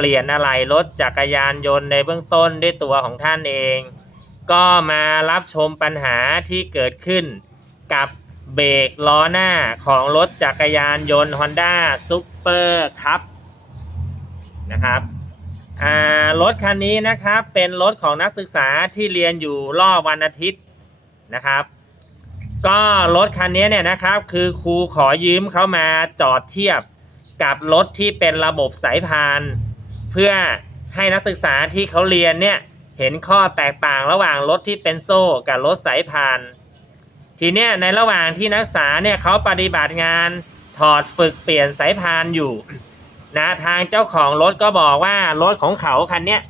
ปลี่ยนอะไหล่รถจักรยานยนต์ในเบื้องต้นด้วยตัวของท่านเอง ก็มารับชมปัญหาที่เกิดขึ้นกับเบรกล้อหน้าของรถจักรยานยนต์ Honda Super Cup นะครับอ่ารถคันนี้นะครับเป็นรถของนักศึกษาที่เรียนอยู่รอบวันอาทิตย์นะครับ ก็รถคันนี้เนี่ยนะครับคือครูขอยืมเขามาจอดเทียบกับรถที่เป็นระบบสายพาน เพื่อให้นักศึกษาที่เขาเรียนเนี่ยเห็นข้อแตกต่างระหว่างรถที่เป็นโซ่กับรถสายพาน ทีเนี้ยในระหว่างที่นักศึกษาเนี่ยเขาปฏิบัติงานถอดฝึกเปลี่ยนสายพานอยู่นะทางเจ้าของรถก็บอกว่ารถของเขาคันเนี้ย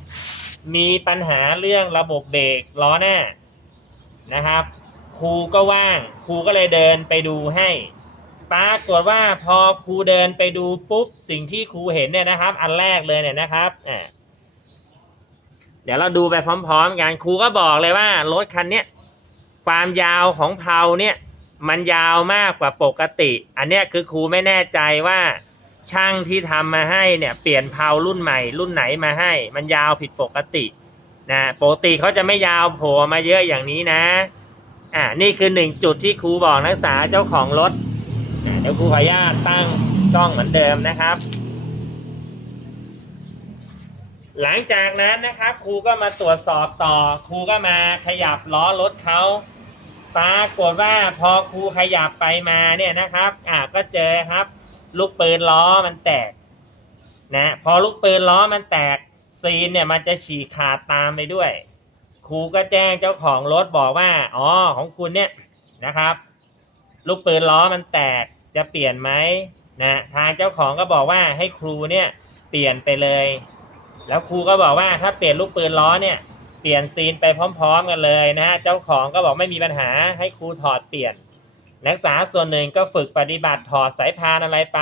มีปัญหาเรื่องระบบเบรกล้อหน้านะครับ ครูก็ว่าง ครูก็เลยเดินไปดูให้ ปรากฏว่าพอครูเดินไปดูปุ๊บสิ่งที่ครูเห็นเนี่ยนะครับ อันแรกเลยเนี่ยนะครับอ่าเดี๋ยวเราดูไปพร้อม ๆ กันครูก็บอกเลยว่ารถคันเนี้ยความยาวของเพลาเนี่ย มันยาวมากกว่าปกติ อันเนี้ยคือครูไม่แน่ใจว่าช่างที่ทำมาให้เนี่ยเปลี่ยนเพลารุ่นใหม่ รุ่นไหนมาให้ มันยาวผิดปกตินะปกติเขาจะไม่ยาวโผล่มาเยอะอย่างนี้นะอ่านี่คือหนึ่งจุดที่ครูบอกนักศึกษาเจ้าของรถ เดี๋ยวครูขออนุญาตตั้งกล้องเหมือนเดิมนะครับ หลังจากนั้นนะครับครูก็มาตรวจสอบต่อครูก็มาขยับล้อรถเขาปรากฏว่าพอครูขยับไปมาเนี่ยนะครับ อ่าก็เจอครับ ลูกปืนล้อมันแตกนะพอลูกปืนล้อมันแตกซีนเนี่ยมันจะฉีกขาดตามไปด้วย ครูก็แจ้งเจ้าของรถบอกว่า อ๋อของคุณเนี่ยนะครับ ลูกปืนล้อมันแตก จะเปลี่ยนไหมนะทางเจ้าของก็บอกว่าให้ครูเนี่ยเปลี่ยนไปเลย แล้วครูก็บอกว่าถ้าเปลี่ยนลูกปืนล้อเนี่ยเปลี่ยนซีนไปพร้อม ๆ กันเลยนะฮะเจ้าของก็บอกไม่มีปัญหาให้ครูถอดเปลี่ยน นักศึกษาส่วนหนึ่งก็ฝึกปฏิบัติถอดสายพานอะไรไป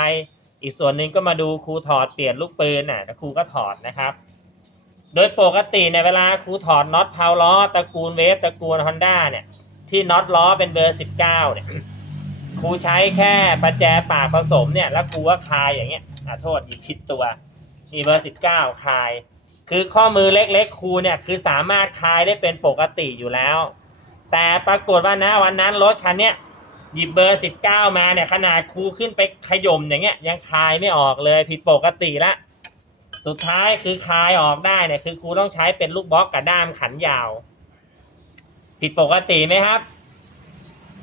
อีกส่วนหนึ่งก็มาดูครูถอดเปลี่ยนลูกปืนน่ะแล้วครูก็ถอดนะครับ โดยปกติในเวลาครูถอดน็อตเพาล้อตระกูลเวฟตระกูลฮอนด้าเนี่ยที่น็อตล้อเป็นเบอร์สิบเก้าเนี่ย ครูใช้แค่ประแจปากผสมเนี่ย แล้วครูก็คลายอย่างเงี้ยอ่าโทษอีกผิดตัวนี่เบอร์สิบเก้าคลาย คือข้อมือเล็กๆครูเนี่ยคือสามารถคลายได้เป็นปกติอยู่แล้ว แต่ปรากฏว่านะวันนั้นรถคันเนี้ยหยิบเบอร์สิบเก้ามาเนี่ยขนาดครูขึ้นไปขย่มอย่างเงี้ยยังคลายไม่ออกเลยผิดปกติละสุดท้ายคือคลายออกได้เนี่ยคือครูต้องใช้เป็นลูกบล็อกกับด้ามขันยาว ผิดปกติไหมครับ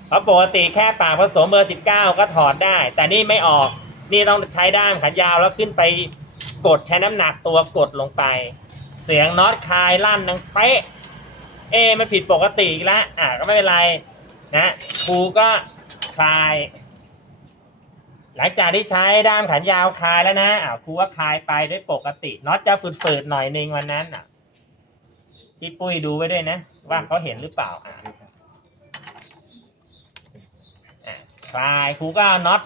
เพราะปกติแค่ปากผสมเบอร์สิบเก้าก็ถอดได้ แต่นี่ไม่ออก นี่ต้องใช้ด้ามขันยาวแล้วขึ้นไปกดใช้น้ำหนักตัวกดลงไป เสียงน็อตคลายลั่นดังเป๊ะ เอะมันผิดปกติกแล้วอะก็ไม่เป็นไรนะครูก็คลาย หลังจากที่ใช้ด้ามขันยาวคลายแล้วนะอ่าครูก็คลายไปด้วยปกติน็อตจะฝืดๆหน่อยนึงวันนั้นอะพี่ปุ้ยดูไว้ด้วยนะ ว่าเขาเห็นหรือเปล่าอะอะ คลายครูก็เอาน็อต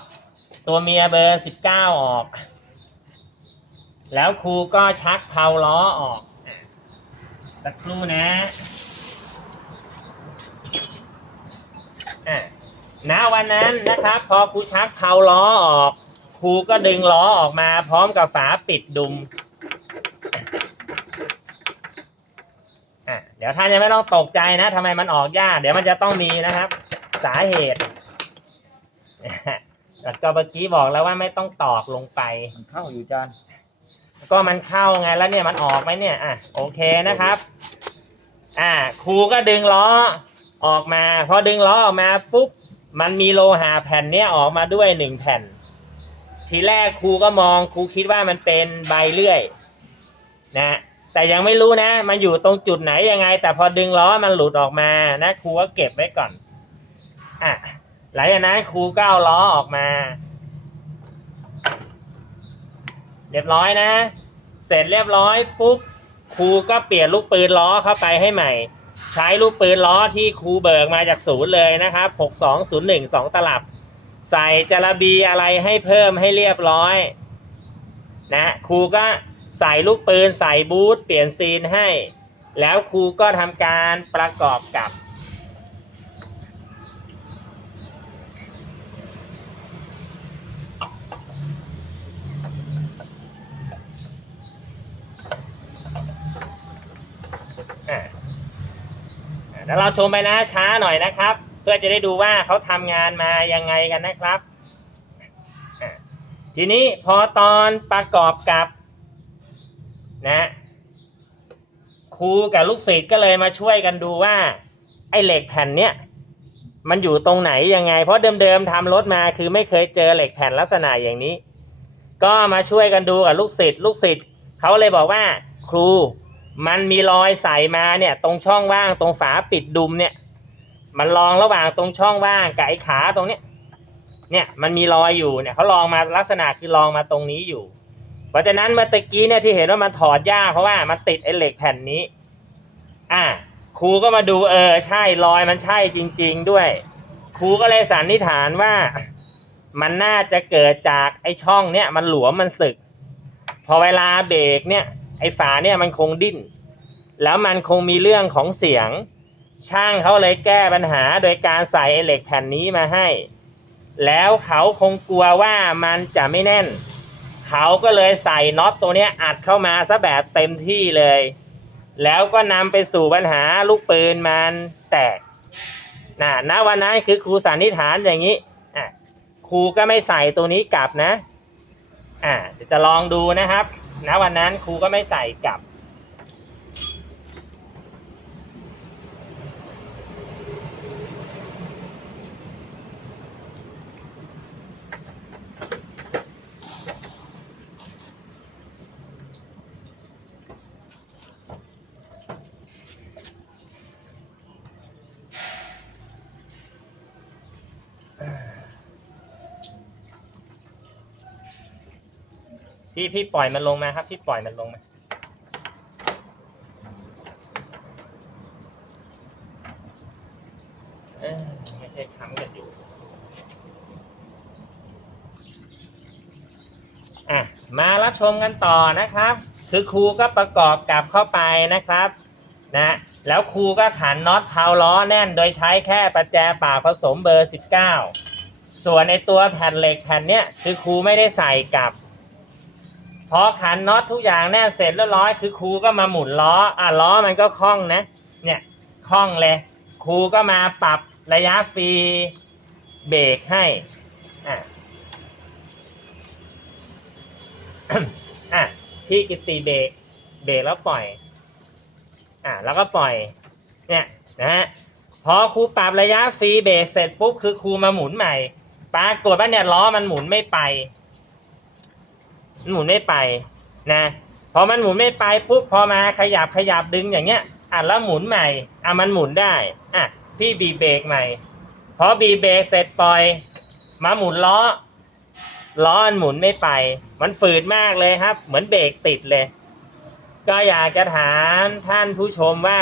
ตัวเมียเบอร์สิบเก้าออก แล้วครูก็ชักเพาล้อออกสักครู่นะอะณวันนั้นนะครับ พอครูชักเพาล้อออกครูก็ดึงล้อออกมา พร้อมกับฝาปิดดุมอะเดี๋ยวท่านยังไม่ต้องตกใจนะทำไมมันออกยาก เดี๋ยวมันจะต้องมีนะครับ สาเหตุ แล้วก็เมื่อกี้บอกแล้วว่าไม่ต้องตอกลงไป มันเข้าอยู่จานก็มันเข้าไงแล้วเนี่ยมันออกไหมเนี่ยอะโอเคนะครับ อ่าครูก็ดึงล้อออกมา พอดึงล้อออกมาปุ๊บมันมีโลหะแผ่นเนี้ยออกมาด้วยหนึ่งแผ่น ทีแรกครูก็มองครูคิดว่ามันเป็นใบเลื่อย นะ แต่ยังไม่รู้นะ มันอยู่ตรงจุดไหนยังไง แต่พอดึงล้อมันหลุดออกมานะครูก็เก็บไว้ก่อนอะ หลังจากนั้นครูก็เอาล้อออกมา เรียบร้อยนะ เสร็จเรียบร้อยปุ๊บครูก็เปลี่ยนลูกปืนล้อเข้าไปให้ใหม่ ใช้ลูกปืนล้อที่ครูเบิกมาจากศูนย์เลยนะครับ6201 2 ตลับ ใส่จระบีอะไรให้เพิ่มให้เรียบร้อยนะครูก็ใส่ลูกปืนใส่บูทเปลี่ยนซีนให้ แล้วครูก็ทำการประกอบกับ อะเดี๋ยวเราชมไปนะช้าหน่อยนะครับ เพื่อจะได้ดูว่าเขาทำงานมายังไงกันนะครับ ทีนี้พอตอนประกอบกับนะครูกับลูกศิษย์ก็เลยมาช่วยกันดูว่า ไอ้เหล็กแผ่นเนี้ยมันอยู่ตรงไหนยังไง เพราะเดิมๆทำรถมาคือไม่เคยเจอเหล็กแผ่นลักษณะอย่างนี้ ก็มาช่วยกันดูกับลูกศิษย์ลูกศิษย์เขาเลยบอกว่า ครู มันมีรอยใสมาเนี่ย ตรงช่องว่างตรงฝาปิดดุมเนี่ย มันลองระหว่างตรงช่องว่างกับไอ้ขาตรงเนี้ยเนี่ยมันมีรอยอยู่เนี่ยเขาลองมาลักษณะคือลองมาตรงนี้อยู่ เพราะฉะนั้นเมื่อตะกี้เนี่ยที่เห็นว่ามันถอดยากเพราะว่ามันติดไอ้เหล็กแผ่นนี้ อ่าครูก็มาดูเออใช่รอยมันใช่จริง ๆด้วย ครูก็เลยสันนิษฐานว่ามันน่าจะเกิดจากไอ้ช่องเนี่ยมันหลวมมันสึก พอเวลาเบรกเนี่ย ไอ้ฝาเนี่ยมันคงดิ้น แล้วมันคงมีเรื่องของเสียง ช่างเขาเลยแก้ปัญหาโดยการใส่ไอ้เหล็กแผ่นนี้มาให้ แล้วเขาคงกลัวว่ามันจะไม่แน่น เขาก็เลยใส่น็อตตัวเนี้ยอัดเข้ามาซะแบบเต็มที่เลย แล้วก็นำไปสู่ปัญหาลูกปืนมันแตกนะณวันนั้นคือครูสันนิษฐานอย่างนี้อะครูก็ไม่ใส่ตัวนี้กลับนะอ่าเดี๋ยวจะลองดูนะครับ ณวันนั้นครูก็ไม่ใส่กลับ พี่พี่ปล่อยมันลงมาครับ พี่ปล่อยมันลงมาเอ้ยไม่ใช่ค้ำกันอยู่ อะ มารับชมกันต่อนะครับ คือครูก็ประกอบกลับเข้าไปนะครับนะแล้วครูก็ขันน็อตเท้าล้อแน่น โดยใช้แค่ประแจป่ากผสมเบอร์ 19 ส่วนในตัวแผ่นเหล็กแผ่นเนี้ยคือครูไม่ได้ใส่กลับ พอขันน็อตทุกอย่างแน่นเสร็จเรียบร้อยคือครูก็มาหมุนล้ออะล้อมันก็คล่องนะ เนี่ยคล่องเลยครูก็มาปรับระยะฟรีเบรกให้อะอะพี่กิตติเบรกเบรกแล้วปล่อย อะแล้วก็ปล่อย เนี่ยนะฮะพอครูปรับระยะฟรีเบรกเสร็จปุ๊บคือครูมาหมุนใหม่ปรากฏว่าเนี่ยล้อมันหมุนไม่ไป หมุนไม่ไปนะพอมันหมุนไม่ไปปุ๊บพอมาขยับขยับดึงอย่างเงี้ยอะแล้วหมุนใหม่อะมันหมุนได้อะพี่บีเบรกใหม่พอบีเบรกเสร็จปล่อย มาหมุนล้อล้อมันหมุนไม่ไป มันฝืดมากเลยครับ เหมือนเบรกติดเลย ก็อยากจะถามท่านผู้ชมว่า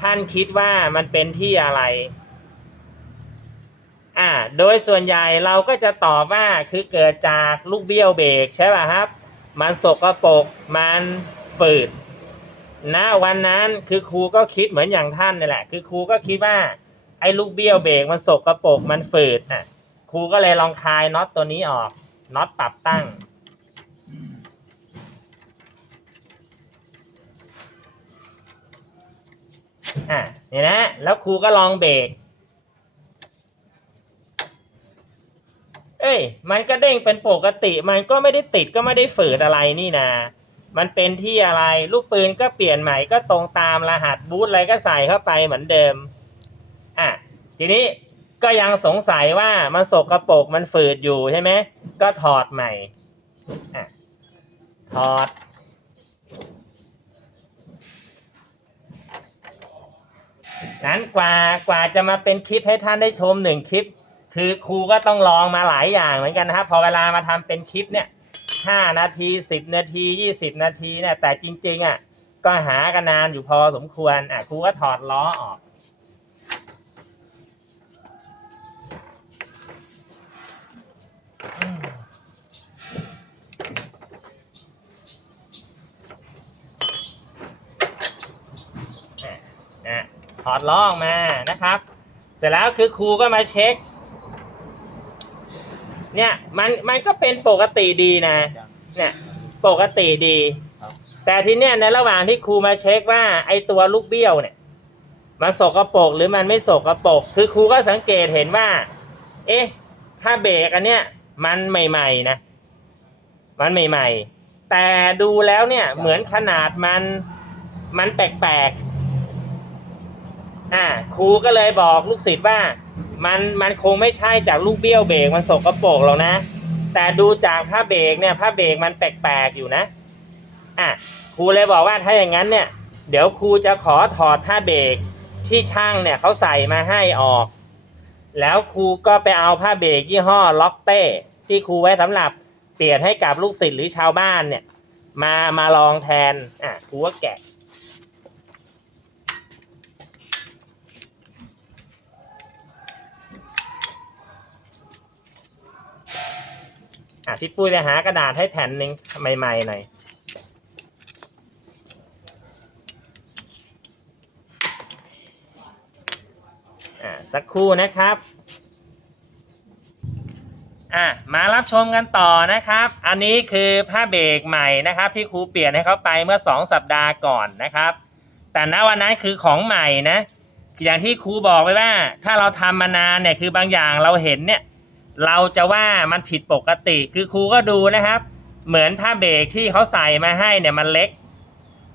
ท่านคิดว่ามันเป็นที่อะไร อ่าโดยส่วนใหญ่เราก็จะตอบว่าคือเกิดจากลูกเบี้ยวเบรกใช่ป่ะครับ มันสกรปรกมันฝืดณวันนั้นคือครูก็คิดเหมือนอย่างท่านนี่แหละ คือครูก็คิดว่าไอ้ลูกเบี้ยวเบรกมันสกรปรกมันฝืดน่ะครูก็เลยลองคลายน็อตตัวนี้ออกน็อตปรับตั้งอะเนี่ยนะ แล้วครูก็ลองเบรก เอ้ย มันก็เด้งเป็นปกติ มันก็ไม่ได้ติดก็ไม่ได้ฝืดอะไรนี่นามันเป็นที่อะไร ลูกปืนก็เปลี่ยนใหม่ก็ตรงตามรหัสบูทอะไรก็ใส่เข้าไปเหมือนเดิม อะ ทีนี้ก็ยังสงสัยว่ามันสกรปรกมันฝืดอยู่ใช่ไหม ก็ถอดใหม่ อะ ถอด นั้นกว่ากว่าจะมาเป็นคลิปให้ท่านได้ชมหนึ่งคลิป คือครูก็ต้องลองมาหลายอย่างเหมือนกันนะครับ พอเวลามาทำเป็นคลิปเนี่ยห้านาทีสิบนาทียี่สิบนาทีเนี่ย แต่จริงๆอะก็หากันนานอยู่พอสมควรอะครูก็ถอดล้อออกถอดล้อออกมานะครับ เสร็จแล้วคือครูก็มาเช็ค เนี่ยมันมันก็เป็นปกติดีนะ เนี่ยปกติดีครับแต่ทีเนี้ยในระหว่างที่ครูมาเช็คว่าไอตัวลูกเบี้ยวเนี่ย มันสกรปรกหรือมันไม่สกรปรกคือครูก็สังเกตเห็นว่า เอ๊ะถ้าเบรกอันเนี้ยมันใหม่ ๆ นะ มันใหม่ ๆ แต่ดูแล้วเนี่ยเหมือนขนาดมันมันแปลกๆอ่าครูก็เลยบอกลูกศิษย์ว่า มันมันคงไม่ใช่จากลูกเบี้ยวเบรกมันสกรปรกหรอกนะ แต่ดูจากผ้าเบรกเนี่ยผ้าเบรกมันแปลกๆอยู่นะอะครูเลยบอกว่าถ้าอย่างนั้นเนี่ย เดี๋ยวครูจะขอถอดผ้าเบรกที่ช่างเนี่ยเขาใส่มาให้ออก แล้วครูก็ไปเอาผ้าเบรกยี่ห้อล็อกเต้ที่ครูไว้สำหรับเปลี่ยนให้กับลูกศิษย์หรือชาวบ้านเนี่ย มามาลองแทนอะครูก็แกะ อะพี่ปุ้ยไปหากระดาษให้แผ่นหนึ่งใหม่ๆหน่อยอ่าสักครู่นะครับอะมารับชมกันต่อนะครับ อันนี้คือผ้าเบรกใหม่นะครับ ที่ครูเปลี่ยนให้เขาไปเมื่อ 2 สัปดาห์ก่อนนะครับ แต่ณวันนั้นคือของใหม่นะ อย่างที่ครูบอกไปว่า ถ้าเราทำมานานเนี่ยคือบางอย่างเราเห็นเนี่ย เราจะว่ามันผิดปกติคือครูก็ดูนะครับ เหมือนผ้าเบรกที่เขาใส่มาให้เนี่ยมันเล็ก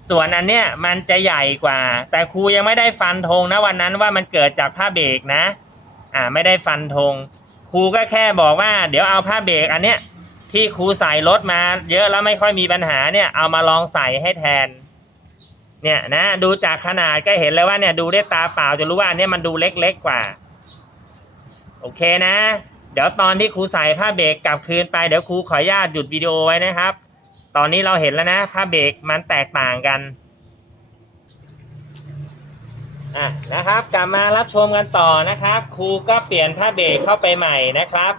ส่วนอันเนี้ยมันจะใหญ่กว่า แต่ครูยังไม่ได้ฟันธงนะวันนั้นว่ามันเกิดจากผ้าเบรกนะ อ่าไม่ได้ฟันธงครูก็แค่บอกว่า เดี๋ยวเอาผ้าเบรกอันเนี้ยที่ครูใส่รถมา เยอะแล้วไม่ค่อยมีปัญหาเนี่ยเอามาลองใส่ให้แทน เนี่ยนะดูจากขนาดก็เห็นเลยว่าเนี่ยดูด้วยตาเปล่าจะรู้ว่าอันเนี้ยมันดูเล็กๆกว่า โอเคนะ เดี๋ยวตอนที่ครูใส่ผ้าเบรกกลับคืนไปเดี๋ยวครูขออนุญาตหยุดวิดีโอไว้นะครับ ตอนนี้เราเห็นแล้วนะผ้าเบรกมันแตกต่างกันอะนะครับ กลับมารับชมกันต่อนะครับ ครูก็เปลี่ยนผ้าเบรกเข้าไปใหม่นะครับ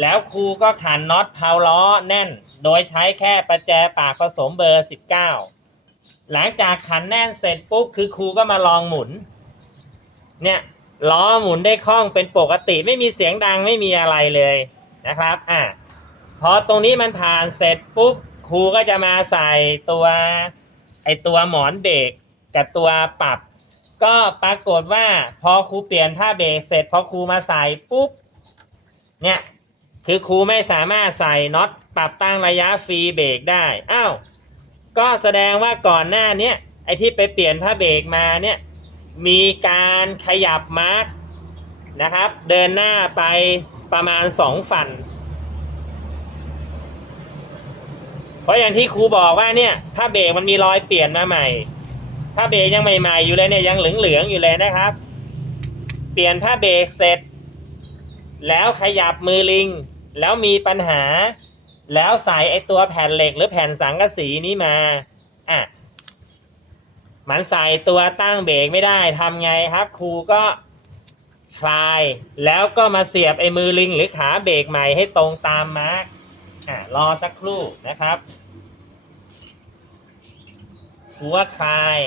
แล้วครูก็ขันน็อตเพาล้อแน่น โดยใช้แค่ประแจปากผสมเบอร์ 19 หลังจากขันแน่นเสร็จปุ๊บคือครูก็มาลองหมุน เนี่ย ล้อหมุนได้คล่องเป็นปกติไม่มีเสียงดังไม่มีอะไรเลยนะครับอะพอตรงนี้มันผ่านเสร็จปุ๊บครูก็จะมาใส่ตัวไอตัวหมอนเบรกกับตัวปรับ ก็ปรากฏว่าพอครูเปลี่ยนผ้าเบรกเสร็จพอครูมาใส่ปุ๊บเนี่ยคือครูไม่สามารถใส่น็อตปรับตั้งระยะฟรีเบรกได้อ้าวก็แสดงว่าก่อนหน้าเนี้ยไอที่ไปเปลี่ยนผ้าเบรกมาเนี่ย มีการขยับมาร์กนะครับ เดินหน้าไปประมาณสองฟันเพราะอย่างที่ครูบอกว่าเนี่ยผ้าเบรกมันมีรอยเปลี่ยนมาใหม่ผ้าเบรกยังใหม่ๆอยู่เลยเนี่ยยังเหลืองๆอยู่เลยนะครับ เปลี่ยนผ้าเบรกเสร็จ แล้วขยับมือลิง แล้วมีปัญหา แล้วใส่ไอตัวแผ่นเหล็กหรือแผ่นสังกะสีนี้มาอะ มันใส่ตัวตั้งเบรกไม่ได้ทำไงครับ ครูก็คลาย แล้วก็มาเสียบไอ้มือลิงหรือขาเบรกใหม่ให้ตรงตามมาร์กอะรอสักครู่นะครับหัวคลาย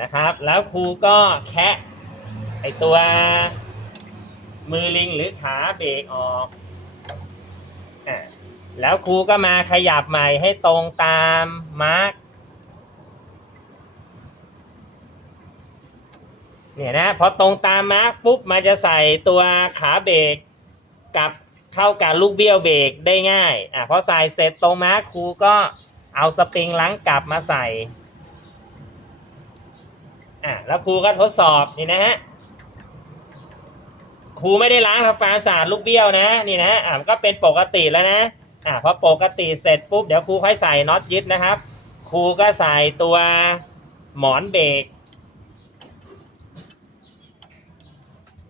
นะครับ แล้วครูก็แคะไอตัว มือลิงหรือขาเบรกออกอแล้วครูก็มาขยับใหม่ให้ตรงตามมาร์กเนี่ยนะพอตรงตามมาร์กปุ๊บมันจะใส่ตัวขาเบรกกับเข้ากับลูกเบี้ยวเบรกได้ง่ายอะพอใส่เสร็จตรงมาร์กครูก็เอาสปริงล้างกลับมาใส่อะแล้วครูก็ทดสอบนี่นะฮะ ครูไม่ได้ล้างทำความสะอาดลูกเบี้ยวนะนี่นะอะมันก็เป็นปกติแล้วนะอะพอปกติเสร็จปุ๊บเดี๋ยวครูค่อยใส่น็อตยึดนะครับ ครูก็ใส่ตัวหมอนเบรก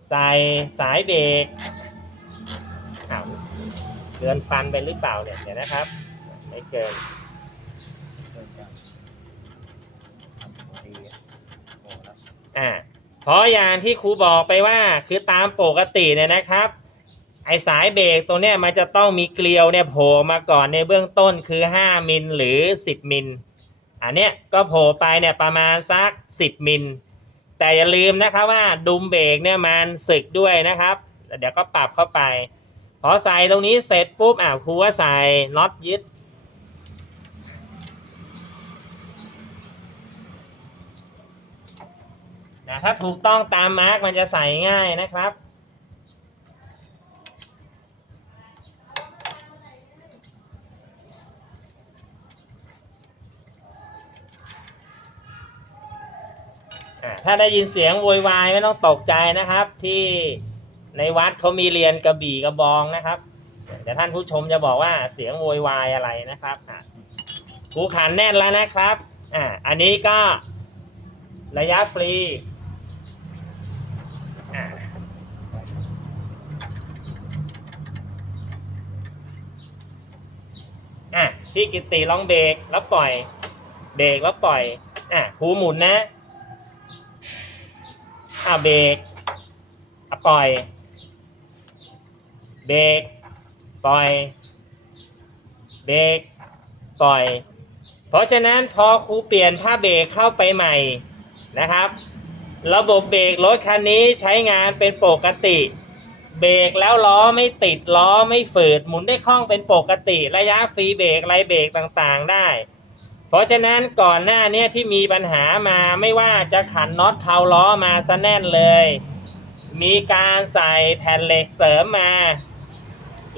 ใส่สายเบรกอ้าวเกินฟันไปหรือเปล่าเนี่ยเดี๋ยวนะครับ ไม่เกินเอะโอ้แล้วอ่า เพราะอย่างที่ครูบอกไปว่าคือตามปกติเนี่ยนะครับ ไอสายเบรกตัวเนี้ยมันจะต้องมีเกลียวเนี่ยโผล่มาก่อนในเบื้องต้นคือ 5 มิลหรือ 10 มิล อันเนี้ยก็โผล่ไปเนี่ยประมาณสัก 10 มิล แต่อย่าลืมนะครับว่าดุมเบรกเนี่ยมันสึกด้วยนะครับ เดี๋ยวก็ปรับเข้าไป พอใส่ตรงนี้เสร็จปุ๊บอ่าครูว่าใส่น็อตยึด นะถ้าถูกต้องตามมาร์กมันจะใส่ง่ายนะครับ ถ้าได้ยินเสียงโวยวายไม่ต้องตกใจนะครับ ที่ในวัดเขามีเรียนกระบี่กระบองนะครับเดี๋ยวท่านผู้ชมจะบอกว่าเสียงโวยวายอะไรนะครับอะครูขันแน่นแล้วนะครับอ่าอันนี้ก็ระยะฟรี อะอะ พี่กิติลองเบรกแล้วปล่อย เบรกแล้วปล่อย อะคูหมุนนะอะเบรกอะปล่อย เบรกปล่อย เบรกปล่อย เพราะฉะนั้นพอครูเปลี่ยนผ้าเบรกเข้าไปใหม่นะครับ ระบบเบรกรถคันนี้ใช้งานเป็นปกติ เบรกแล้วล้อไม่ติดล้อไม่ฝืดหมุนได้คล่องเป็นปกติระยะฟรีเบรกไรเบรกต่างๆได้ เพราะฉะนั้นก่อนหน้าเนี้ที่มีปัญหามาไม่ว่าจะขันน็อตเพาล้อมาซะแน่นเลย มีการใส่แผ่นเหล็กเสริมมา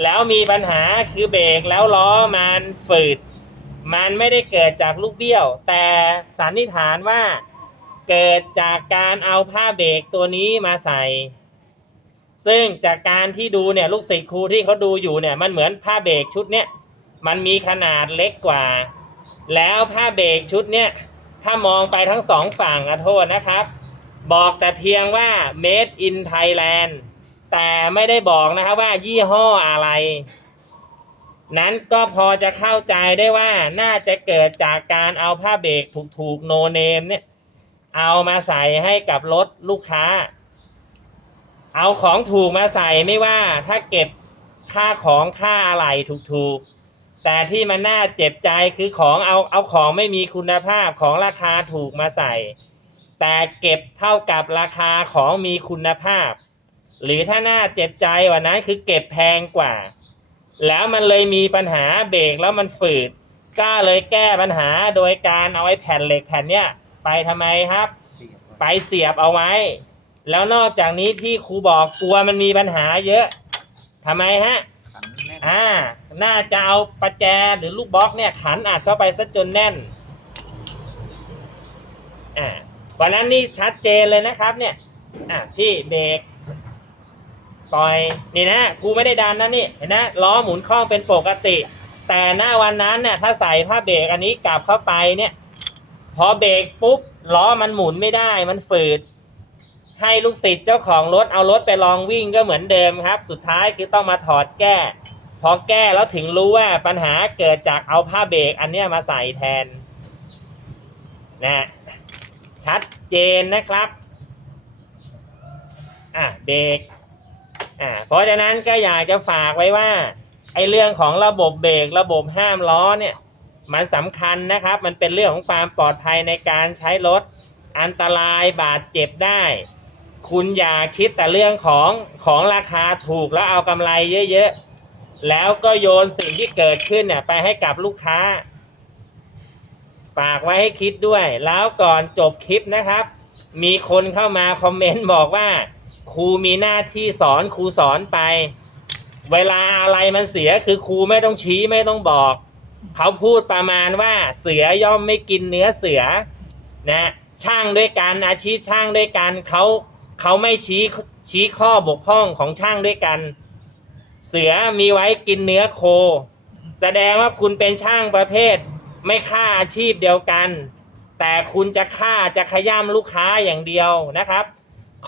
แล้วมีปัญหาคือเบรกแล้วล้อมันฝืด มันไม่ได้เกิดจากลูกเบี้ยว แต่สันนิษฐานว่าเกิดจากการเอาผ้าเบรกตัวนี้มาใส่ ซึ่งจากการที่ดูเนี่ยลูกศิษย์ครูที่เขาดูอยู่เนี่ยมันเหมือนผ้าเบรกชุดเนี้ยมันมีขนาดเล็กกว่า แล้วผ้าเบรกชุดเนี้ยถ้ามองไปทั้งสองฝั่งอะโทษนะครับ บอกแต่เพียงว่า made in Thailand แต่ไม่ได้บอกนะครับว่ายี่ห้ออะไร นั้นก็พอจะเข้าใจได้ว่าน่าจะเกิดจากการเอาผ้าเบรกถูกๆโนเนมเนี่ย เอามาใส่ให้กับรถลูกค้า เอาของถูกมาใส่ไม่ว่าถ้าเก็บค่าของค่าอะไรถูกๆ แต่ที่มันน่าเจ็บใจคือของเอาเอาของไม่มีคุณภาพของราคาถูกมาใส่ แต่เก็บเท่ากับราคาของมีคุณภาพ หรือถ้าน่าเจ็บใจกว่านั้นคือเก็บแพงกว่า แล้วมันเลยมีปัญหาเบรกแล้วมันฝืดก็เลยแก้ปัญหาโดยการเอาไอ้แผ่นเหล็กแผ่นเนี้ยไปทำไมครับเสียบไปเสียบเอาไว้ แล้วนอกจากนี้ที่ครูบอกกลัวมันมีปัญหาเยอะทำไมฮะ ขันแน่นอ่า น่าจะเอาประแจหรือลูกบล็อกเนี่ยขันอัดเข้าไปซะจนแน่น อ่าวันนั้นนี่ชัดเจนเลยนะครับ เนี่ย อ่าพี่เบรกปล่อยนี่นะครูไม่ได้ดันนะนี่เห็นนะล้อหมุนคล่องเป็นปกติ แต่หน้าวันนั้นเนี่ยถ้าใส่ผ้าเบรกอันนี้กลับเข้าไปเนี่ย พอเบรกปุ๊บล้อมันหมุนไม่ได้มันฝืด ให้ลูกศิษย์เจ้าของรถเอารถไปลองวิ่งก็เหมือนเดิมครับ สุดท้ายคือต้องมาถอดแก้ พอแก้แล้วถึงรู้ว่าปัญหาเกิดจากเอาผ้าเบรกอันเนี้ยมาใส่แทนนะชัดเจนนะครับอะเบรกอ่าเพราะฉะนั้นก็อยากจะฝากไว้ว่าไอ้เรื่องของระบบเบรกระบบห้ามล้อเนี่ยมันสำคัญนะครับ มันเป็นเรื่องของความปลอดภัยในการใช้รถอันตรายบาดเจ็บได้ คุณอย่าคิดแต่เรื่องของของราคาถูกแล้วเอากำไรเยอะๆ แล้วก็โยนสิ่งที่เกิดขึ้นเนี่ยไปให้กับลูกค้า ฝากไว้ให้คิดด้วย แล้วก่อนจบคลิปนะครับ มีคนเข้ามาคอมเมนต์บอกว่าครูมีหน้าที่สอนครูสอนไป เวลาอะไรมันเสียคือครูไม่ต้องชี้ไม่ต้องบอก เขาพูดประมาณว่าเสือย่อมไม่กินเนื้อเสือนะช่างด้วยกันอาชีพช่างด้วยกันเขา เขาไม่ชี้ชี้ข้อบกพร่องของช่างด้วยกัน เสือมีไว้กินเนื้อโค แสดงว่าคุณเป็นช่างประเภท ไม่ฆ่าอาชีพเดียวกัน แต่คุณจะฆ่าจะขย้ำลูกค้าอย่างเดียวนะครับ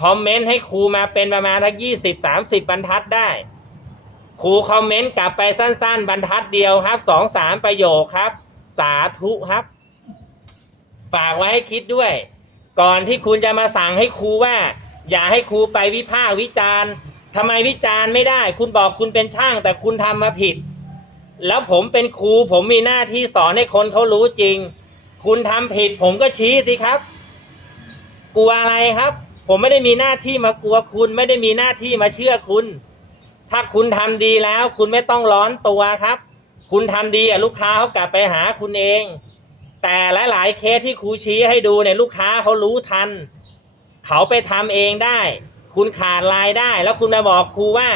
คอมเมนต์ให้ครูมาเป็นประมาณทักยี่สิบสามสิบบรรทัดได้ ครูคอมเมนต์กลับไปสั้น ๆ บรรทัดเดียวครับสองสามประโยคครับ สาธุครับ ฝากไว้ให้คิดด้วย ก่อนที่คุณจะมาสั่งให้ครูว่า อย่าให้ครูไปวิพากษ์วิจารณ์ทำไมวิจารณ์ไม่ได้ คุณบอกคุณเป็นช่าง แต่คุณทำมาผิด แล้วผมเป็นครู ผมมีหน้าที่สอนให้คนเขารู้จริง คุณทำผิด ผมก็ชี้สิครับ กลัวอะไรครับ ผมไม่ได้มีหน้าที่มากลัวคุณ ไม่ได้มีหน้าที่มาเชื่อคุณ ถ้าคุณทำดีแล้ว คุณไม่ต้องร้อนตัวครับ คุณทำดีอะลูกค้าเขากลับไปหาคุณเอง แต่หลาย ๆ เคสที่ครูชี้ให้ดูเนี่ยลูกค้าเขารู้ทัน เขาไปทำเองได้ คุณขาดรายได้ แล้วคุณมาบอกครูว่า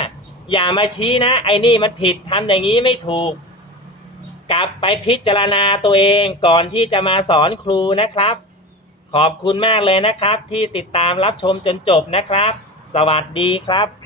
อย่ามาชี้นะ ไอ้นี่มันผิดทำอย่างนี้ไม่ถูก กลับไปพิจารณาตัวเองก่อนที่จะมาสอนครูนะครับ ขอบคุณมากเลยนะครับ ที่ติดตามรับชมจนจบนะครับ สวัสดีครับ